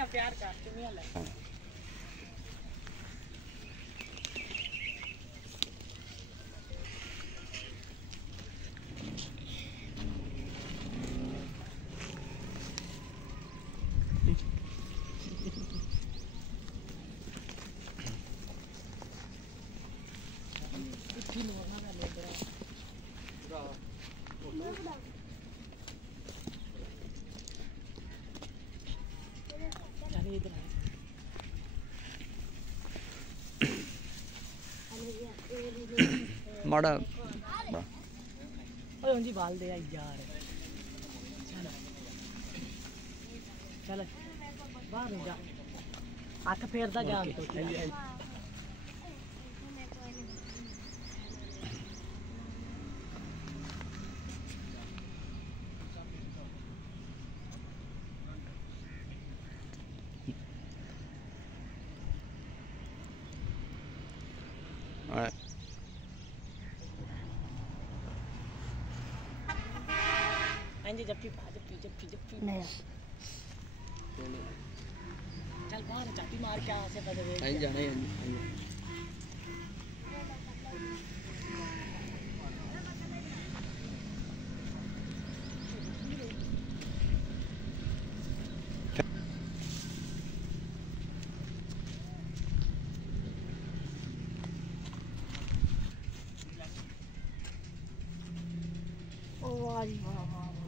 ना प्यार का चुमिया ले माड़ा ओए उंजी बाल दे यार चलो चलो बाहर जा हाथ फेरदा जा तो जी जब नहीं चल बाहर चाटी मार के ऐसे बदल नहीं जाने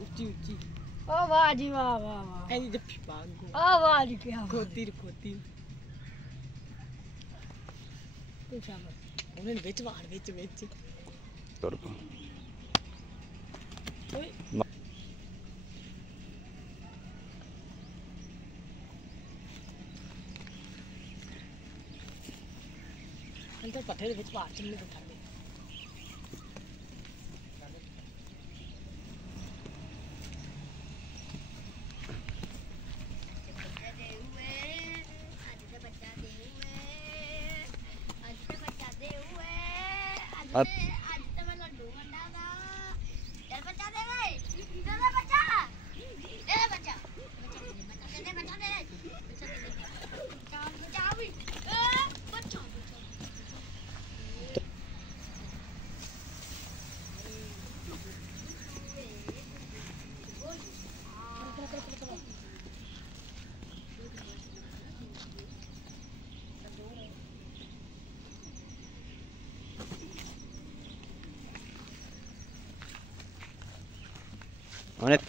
ऊंची ऊंची ओ वाह जी वाह वाह वाह ऐनी जप्पी पागो ओ वाह जी क्या खोती तू शाबाश उन्हें विच मार विच तोड़ को ओए अंदर पत्थर विच मार चलने को थाले अब Onit.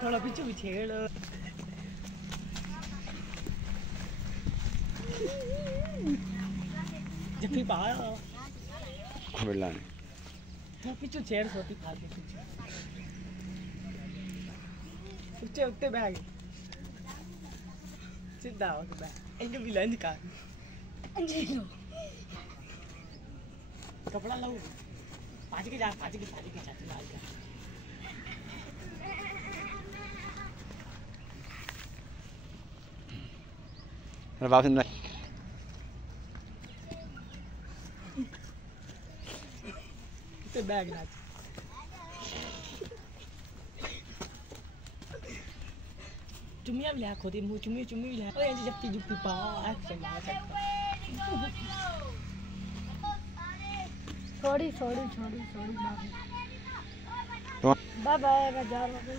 थोड़ा पीछे छेड़ जफ्फी पाया खुला तो पीछे छेड़ सोती खा के पीछे ऊंचे उत्ते बैग सीधा हो तो बैग इनके भी लंच का कपड़ा लाओ पाँच के चाची लाल का वापस ना ते बैग नाच चुमिया भी ले खोदी मुँह चुमी भी ले ओए ऐसे जप्पी जुप्पी पा ऐसे ला सकता थोड़ी बाय बाय मैं जा रहा हूँ